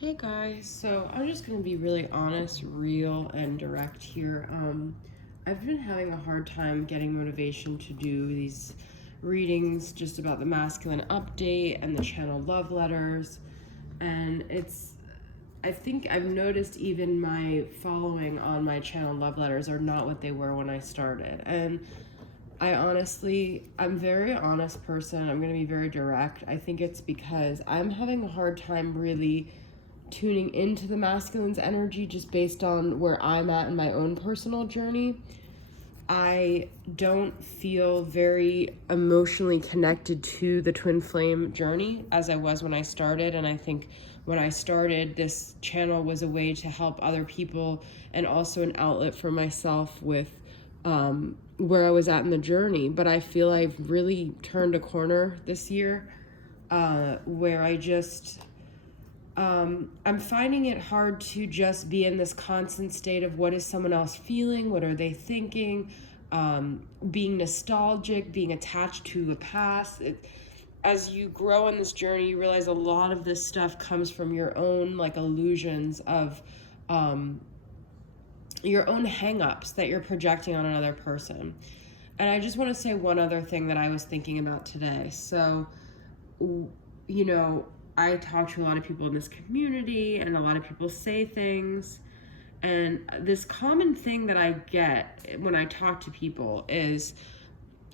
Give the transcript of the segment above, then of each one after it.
Hey guys, so I'm just gonna be really honest, real, and direct here. I've been having a hard time getting motivation to do these readings just about the masculine update and the channel love letters. And I think I've noticed even my following on my channel love letters are not what they were when I started. And I'm a very honest person. I'm going to be very direct. I think it's because I'm having a hard time really tuning into the masculine's energy just based on where I'm at in my own personal journey. I don't feel very emotionally connected to the twin flame journey as I was when I started. And I think when I started, this channel was a way to help other people and also an outlet for myself with where I was at in the journey. But I feel I've really turned a corner this year where I'm finding it hard to just be in this constant state of what is someone else feeling, what are they thinking, being nostalgic, being attached to the past. As you grow in this journey, you realize a lot of this stuff comes from your own like illusions of your own hang-ups that you're projecting on another person. And I just want to say one other thing that I was thinking about today. So, you know, I talk to a lot of people in this community, and a lot of people say things. And this common thing that I get when I talk to people is,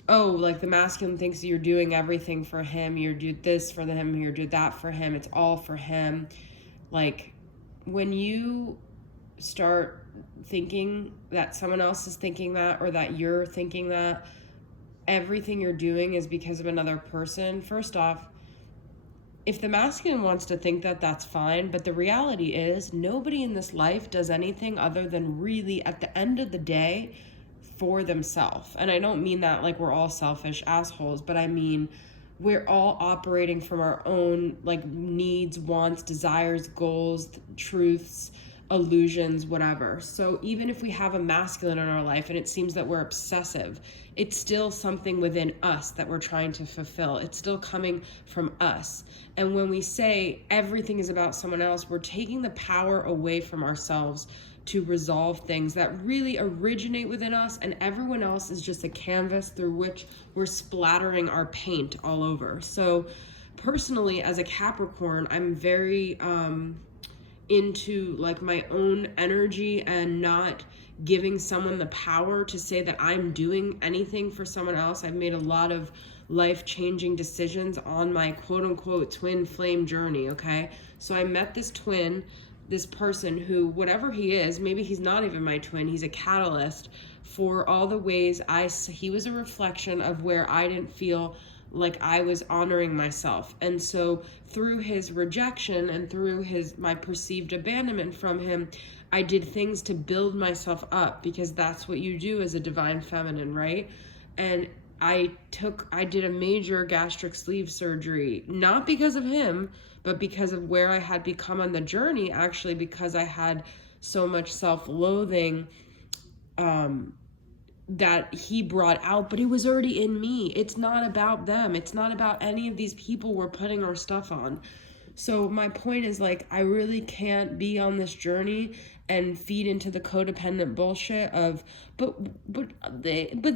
oh, like the masculine thinks you're doing everything for him. You do this for him. You do that for him. It's all for him. Like when you start thinking that someone else is thinking that, or that you're thinking that everything you're doing is because of another person, first off, if the masculine wants to think that, that's fine. But the reality is nobody in this life does anything other than really, at the end of the day, for themselves. And I don't mean that like we're all selfish assholes, but I mean we're all operating from our own like needs, wants, desires, goals, truths, illusions, whatever. So even if we have a masculine in our life and it seems that we're obsessive, it's still something within us that we're trying to fulfill. It's still coming from us. And when we say everything is about someone else, we're taking the power away from ourselves to resolve things that really originate within us, and everyone else is just a canvas through which we're splattering our paint all over. So personally, as a Capricorn, I'm very into like my own energy and not giving someone the power to say that I'm doing anything for someone else. I've made a lot of life-changing decisions on my quote-unquote twin flame journey, okay? So I met this person who, whatever he is, maybe he's not even my twin, he's a catalyst for all the ways he was a reflection of where I didn't feel like I was honoring myself. And so through his rejection and through my perceived abandonment from him, I did things to build myself up, because that's what you do as a divine feminine, right? And I did a major gastric sleeve surgery, not because of him, but because of where I had become on the journey, actually, because I had so much self-loathing that he brought out, but it was already in me. It's not about them. It's not about any of these people we're putting our stuff on. So my point is, like, I really can't be on this journey and feed into the codependent bullshit of, but they, what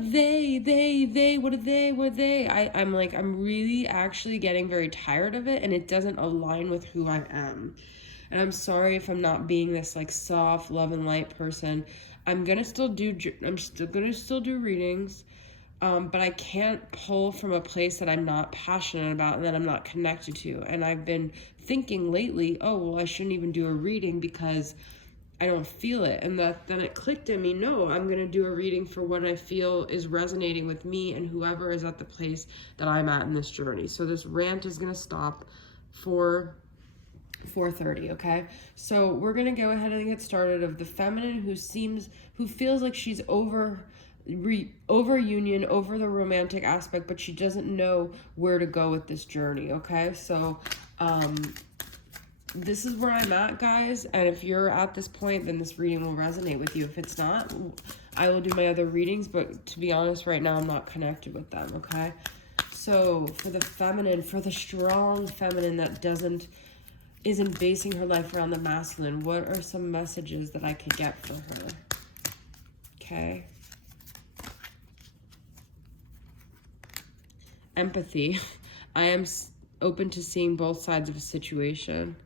are they? I'm really actually getting very tired of it, and it doesn't align with who I am. And I'm sorry if I'm not being this like soft, love and light person. I'm still gonna still do readings, but I can't pull from a place that I'm not passionate about and that I'm not connected to. And I've been thinking lately, oh well, I shouldn't even do a reading because I don't feel it. And then it clicked in me, no, I'm gonna do a reading for what I feel is resonating with me and whoever is at the place that I'm at in this journey. So this rant is gonna stop for 4:30, okay? So we're gonna go ahead and get started of the feminine who feels like she's over union, over the romantic aspect, but she doesn't know where to go with this journey, okay? So this is where I'm at, guys, and if you're at this point, then this reading will resonate with you. If it's not, I will do my other readings, but to be honest, right now I'm not connected with them, okay? So for the feminine, for the strong feminine that doesn't isn't basing her life around the masculine, what are some messages that I could get for her? Okay. Empathy. I am open to seeing both sides of a situation.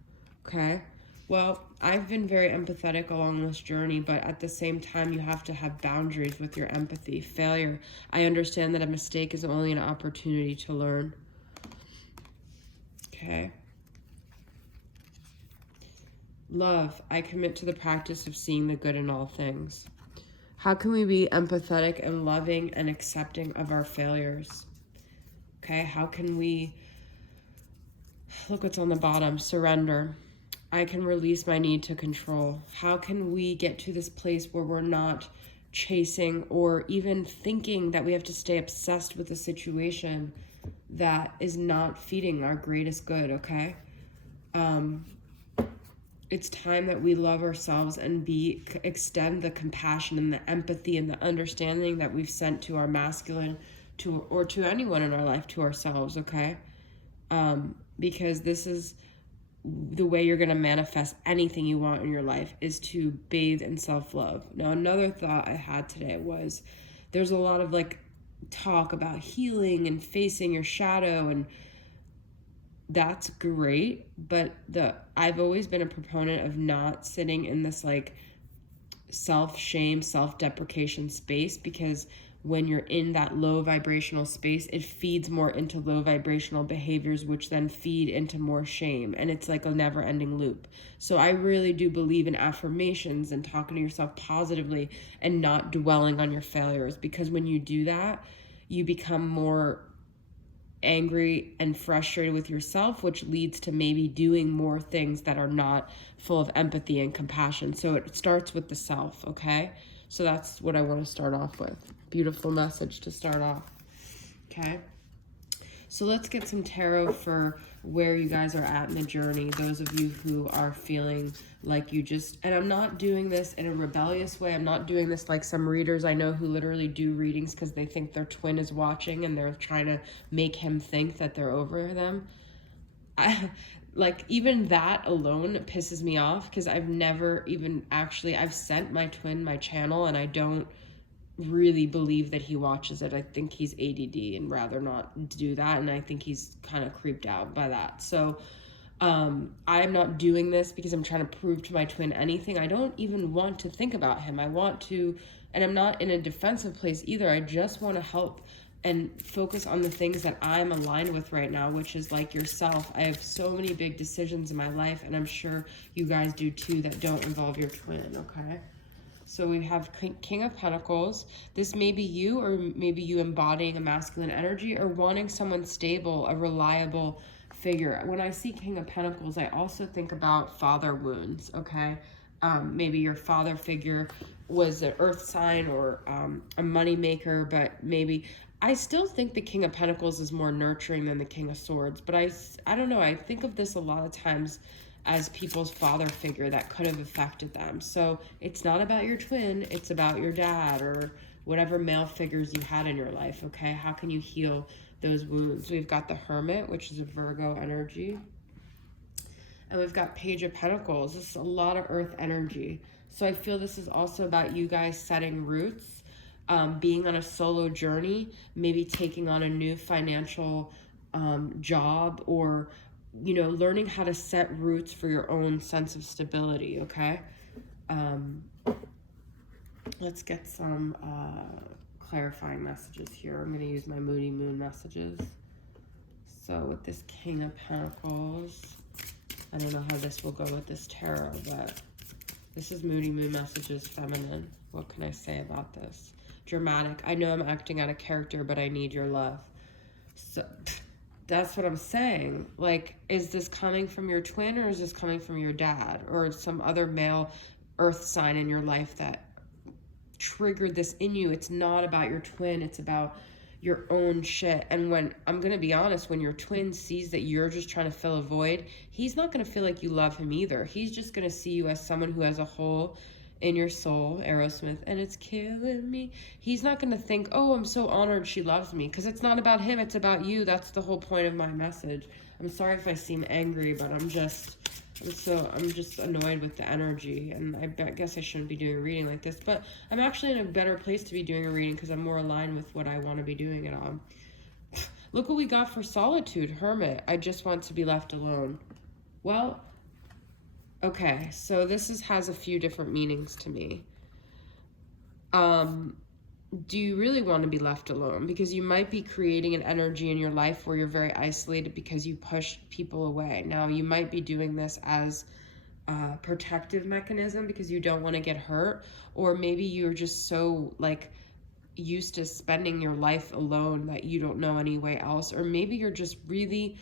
Okay. Well, I've been very empathetic along this journey, but at the same time, you have to have boundaries with your empathy. Failure. I understand that a mistake is only an opportunity to learn. Okay. Love. I commit to the practice of seeing the good in all things. How can we be empathetic and loving and accepting of our failures? Okay. How can we, look what's on the bottom, surrender. I can release my need to control. How can we get to this place where we're not chasing or even thinking that we have to stay obsessed with a situation that is not feeding our greatest good, okay? It's time that we love ourselves and extend the compassion and the empathy and the understanding that we've sent to our masculine, or to anyone in our life, to ourselves, okay? Because this is the way you're going to manifest anything you want in your life, is to bathe in self-love. Now, another thought I had today was, there's a lot of like talk about healing and facing your shadow, and that's great, but I've always been a proponent of not sitting in this like self-shame, self-deprecation space, because when you're in that low vibrational space, it feeds more into low vibrational behaviors, which then feed into more shame. And it's like a never ending loop. So I really do believe in affirmations and talking to yourself positively and not dwelling on your failures, because when you do that, you become more angry and frustrated with yourself, which leads to maybe doing more things that are not full of empathy and compassion. So it starts with the self, okay? So that's what I want to start off with. Beautiful message to start off. Okay. So let's get some tarot for where you guys are at in the journey. Those of you who are feeling like you just, and I'm not doing this in a rebellious way. I'm not doing this like some readers I know who literally do readings because they think their twin is watching and they're trying to make him think that they're over them. Like, even that alone pisses me off, because I've never even actually, I've sent my twin my channel and I don't really believe that he watches it. I think he's ADD and rather not do that, and I think he's kind of creeped out by that. So I'm not doing this because I'm trying to prove to my twin anything. I don't even want to think about him. I want to, and I'm not in a defensive place either. I just want to help and focus on the things that I'm aligned with right now, which is like yourself. I have so many big decisions in my life, and I'm sure you guys do too, that don't involve your twin, okay? So we have King of Pentacles. This may be you, or maybe you embodying a masculine energy or wanting someone stable, a reliable figure. When I see King of Pentacles, I also think about father wounds, okay? Maybe your father figure was an earth sign or a money maker, but maybe... I still think the King of Pentacles is more nurturing than the King of Swords, but I don't know. I think of this a lot of times as people's father figure that could have affected them. So it's not about your twin, it's about your dad or whatever male figures you had in your life, okay? How can you heal those wounds? We've got the Hermit, which is a Virgo energy. And we've got Page of Pentacles. This is a lot of earth energy. So I feel this is also about you guys setting roots, being on a solo journey, maybe taking on a new financial job, or, you know, learning how to set roots for your own sense of stability, okay? Let's get some clarifying messages here. I'm going to use my Moody Moon messages. So with this King of Pentacles, I don't know how this will go with this tarot, but this is Moody Moon messages, feminine. What can I say about this? Dramatic. I know I'm acting out of character, but I need your love. So that's what I'm saying. Like, is this coming from your twin, or is this coming from your dad or some other male earth sign in your life that triggered this in you? It's not about your twin. It's about your own shit. And when, I'm going to be honest, when your twin sees that you're just trying to fill a void, he's not going to feel like you love him either. He's just going to see you as someone who has a hole in your soul, Aerosmith, and it's killing me. He's not going to think, oh, I'm so honored she loves me, because it's not about him, it's about you. That's the whole point of my message. I'm sorry if I seem angry, but I'm just And so I'm just annoyed with the energy, and I guess I shouldn't be doing a reading like this, but I'm actually in a better place to be doing a reading because I'm more aligned with what I want to be doing it on. Look what we got for solitude, Hermit. I just want to be left alone. Well, okay, so this has a few different meanings to me. Do you really want to be left alone? Because you might be creating an energy in your life where you're very isolated because you push people away. Now, you might be doing this as a protective mechanism because you don't want to get hurt, or maybe you're just so like used to spending your life alone that you don't know any way else, or maybe you're just really,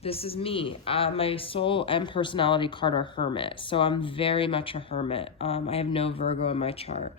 this is me, my soul and personality card are Hermit, so I'm very much a hermit. I have no Virgo in my chart,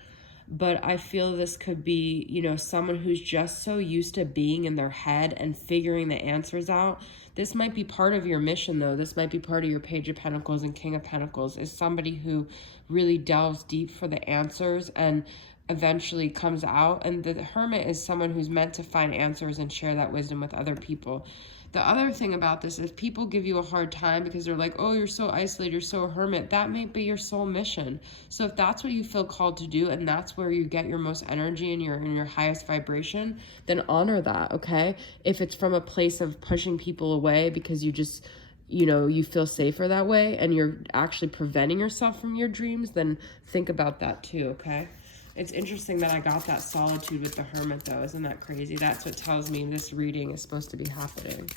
but I feel this could be, you know, someone who's just so used to being in their head and figuring the answers out. This might be part of your mission, though. This might be part of your Page of Pentacles and King of Pentacles, is somebody who really delves deep for the answers and eventually comes out. And the Hermit is someone who's meant to find answers and share that wisdom with other people. The other thing about this is people give you a hard time because they're like, oh, you're so isolated, you're so a hermit. That may be your soul mission. So if that's what you feel called to do and that's where you get your most energy and you're in your highest vibration, then honor that, okay? If it's from a place of pushing people away because you just, you know, you feel safer that way and you're actually preventing yourself from your dreams, then think about that too, okay? It's interesting that I got that solitude with the Hermit, though. Isn't that crazy? That's what tells me this reading is supposed to be happening.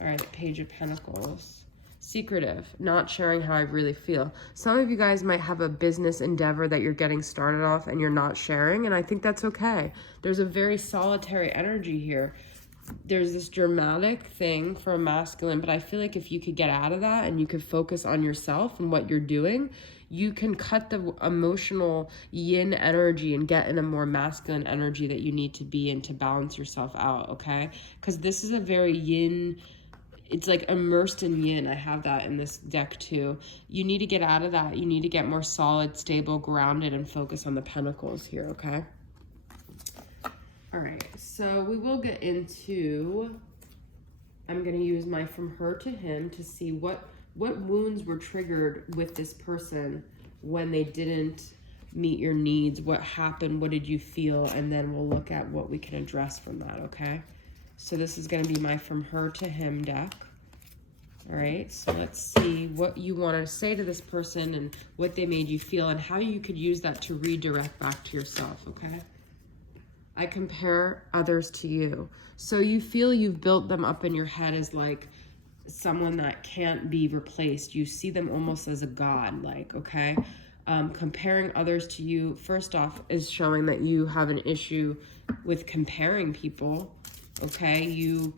All right, Page of Pentacles. Secretive, not sharing how I really feel. Some of you guys might have a business endeavor that you're getting started off and you're not sharing, and I think that's okay. There's a very solitary energy here. There's this dramatic thing for a masculine, but I feel like if you could get out of that and you could focus on yourself and what you're doing, you can cut the emotional yin energy and get in a more masculine energy that you need to be in to balance yourself out, okay? Because this is a very yin, it's like immersed in yin. I have that in this deck too. You need to get out of that. You need to get more solid, stable, grounded, and focus on the pentacles here, okay? All right, so we will get into, I'm going to use my From Her to Him to see what wounds were triggered with this person when they didn't meet your needs, what happened, what did you feel, and then we'll look at what we can address from that, okay? So this is going to be my From Her to Him deck. All right, so let's see what you want to say to this person and what they made you feel and how you could use that to redirect back to yourself, okay? I compare others to you. So you feel you've built them up in your head as like someone that can't be replaced. You see them almost as a god, like, okay? Comparing others to you, first off, is showing that you have an issue with comparing people, okay? You're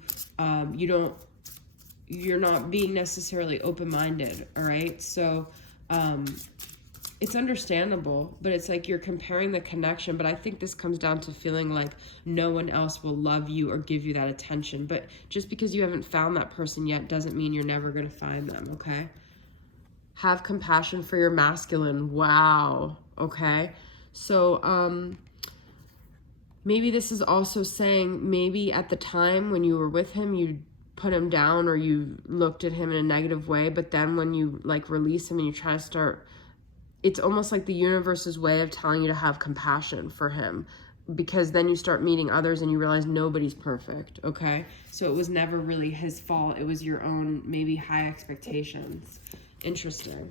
not being necessarily open-minded, all right? So, it's understandable, but it's like you're comparing the connection. But I think this comes down to feeling like no one else will love you or give you that attention. But just because you haven't found that person yet doesn't mean you're never going to find them, okay? Have compassion for your masculine. Wow. Okay. So, maybe this is also saying maybe at the time when you were with him, you put him down or you looked at him in a negative way. But then when you like release him and you try to start, it's almost like the universe's way of telling you to have compassion for him, because then you start meeting others and you realize nobody's perfect, okay? So it was never really his fault. It was your own maybe high expectations. Interesting,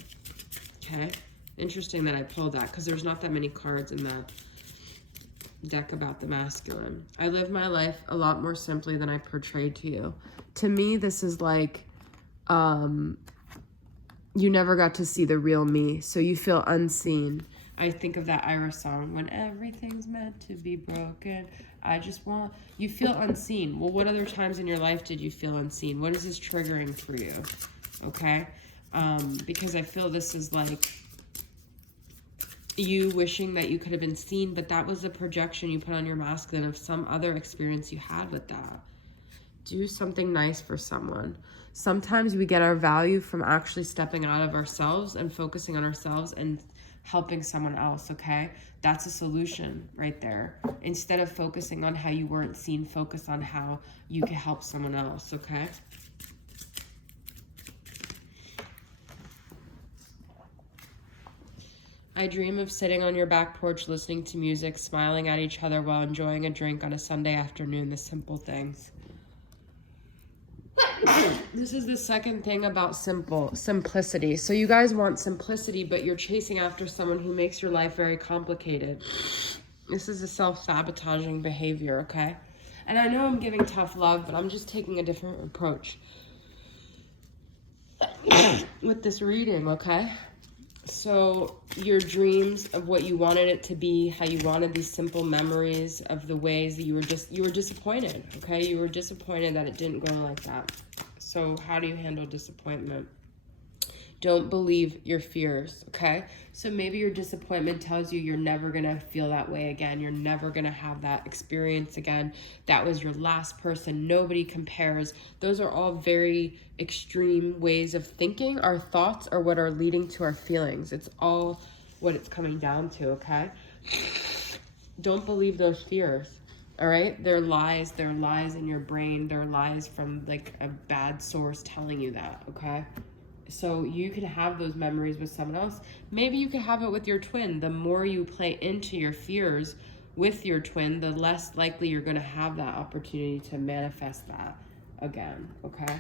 okay? Interesting that I pulled that because there's not that many cards in that deck about the masculine. I live my life a lot more simply than I portrayed to you. To me, this is like, you never got to see the real me, so you feel unseen. I think of that Ira song, when everything's meant to be broken, I just want, you feel unseen. Well, what other times in your life did you feel unseen? What is this triggering for you? Okay? Because I feel this is like you wishing that you could have been seen, but that was a projection you put on your masculine of some other experience you had with that. Do something nice for someone. Sometimes we get our value from actually stepping out of ourselves and focusing on ourselves and helping someone else, okay? That's a solution right there. Instead of focusing on how you weren't seen, focus on how you can help someone else, okay? I dream of sitting on your back porch listening to music, smiling at each other while enjoying a drink on a Sunday afternoon, the simple things. This is the second thing about simplicity. So you guys want simplicity, but you're chasing after someone who makes your life very complicated. This is a self-sabotaging behavior, okay? And I know I'm giving tough love, but I'm just taking a different approach with this reading, okay? So your dreams of what you wanted it to be, how you wanted these simple memories of the ways that you were disappointed, okay? You were disappointed that it didn't go like that. So how do you handle disappointment? Don't believe your fears, okay? So maybe your disappointment tells you you're never gonna feel that way again. You're never gonna have that experience again. That was your last person. Nobody compares. Those are all very extreme ways of thinking. Our thoughts are what are leading to our feelings. It's all what it's coming down to, okay? Don't believe those fears, all right? They're lies in your brain. They're lies from like a bad source telling you that, okay? So you can have those memories with someone else. Maybe you can have it with your twin. The more you play into your fears with your twin, the less likely you're going to have that opportunity to manifest that again, okay?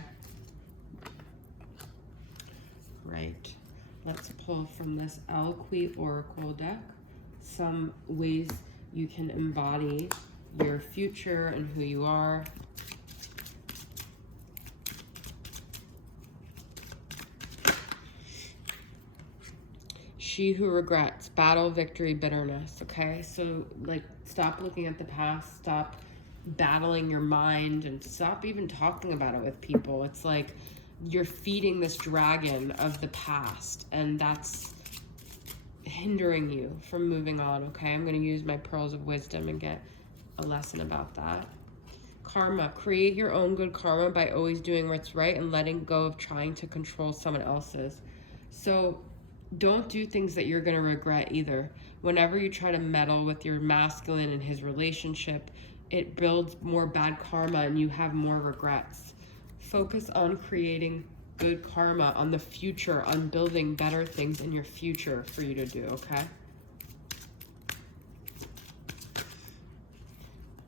Right. Let's pull from this Alqui Oracle deck some ways you can embody your future and who you are. She who regrets, battle, victory, bitterness, okay? So, like, stop looking at the past, stop battling your mind, and stop even talking about it with people. It's like you're feeding this dragon of the past, and that's hindering you from moving on, okay? I'm going to use my pearls of wisdom and get a lesson about that. Karma. Create your own good karma by always doing what's right and letting go of trying to control someone else's. So don't do things that you're going to regret either. Whenever you try to meddle with your masculine and his relationship, it builds more bad karma and you have more regrets. Focus on creating good karma, on the future, on building better things in your future for you to do, okay?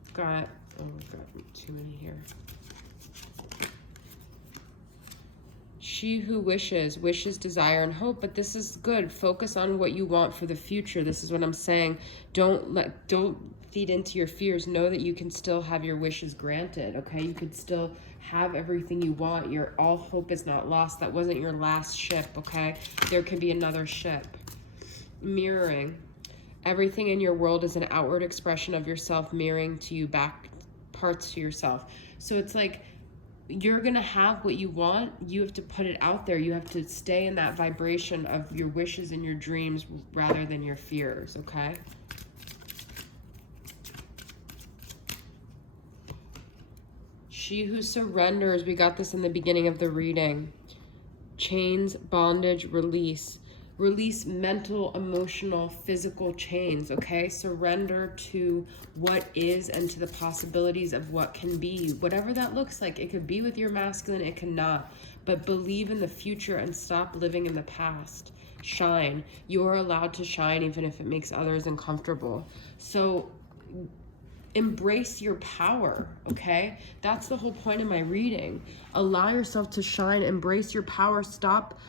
We've got too many here. She who wishes, desire, and hope, but this is good. Focus on what you want for the future. This is what I'm saying. Don't feed into your fears. Know that you can still have your wishes granted, okay? You could still have everything you want. All hope is not lost. That wasn't your last ship, okay? There could be another ship. Mirroring. Everything in your world is an outward expression of yourself, mirroring to you back parts to yourself. So it's like, you're going to have what you want. You have to put it out there. You have to stay in that vibration of your wishes and your dreams rather than your fears, okay? She who surrenders, we got this in the beginning of the reading. Chains, bondage, release. Release mental, emotional, physical chains, okay? Surrender to what is and to the possibilities of what can be. Whatever that looks like. It could be with your masculine, it cannot. But believe in the future and stop living in the past. Shine. You are allowed to shine even if it makes others uncomfortable. So embrace your power, okay? That's the whole point of my reading. Allow yourself to shine, embrace your power, stop.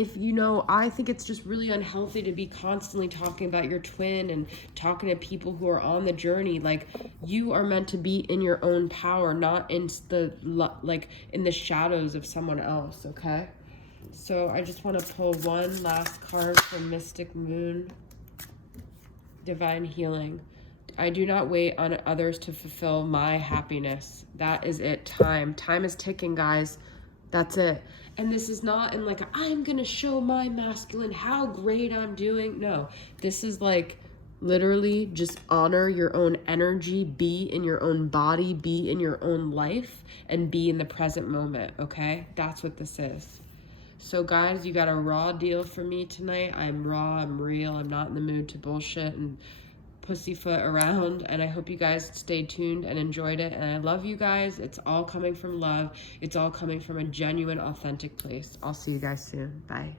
I think it's just really unhealthy to be constantly talking about your twin and talking to people who are on the journey. Like, you are meant to be in your own power, not in the shadows of someone else, okay? So I just want to pull one last card from Mystic Moon. Divine Healing. I do not wait on others to fulfill my happiness. That is it. Time is ticking, guys. That's it. And this is not in like, I'm going to show my masculine how great I'm doing. No, this is like literally just honor your own energy, be in your own body, be in your own life, and be in the present moment, okay? That's what this is. So guys, you got a raw deal for me tonight. I'm raw, I'm real, I'm not in the mood to bullshit and pussyfoot around, and I hope you guys stayed tuned and enjoyed it, and I love you guys. It's all coming from love. It's all coming from a genuine, authentic place. I'll see you guys soon. Bye.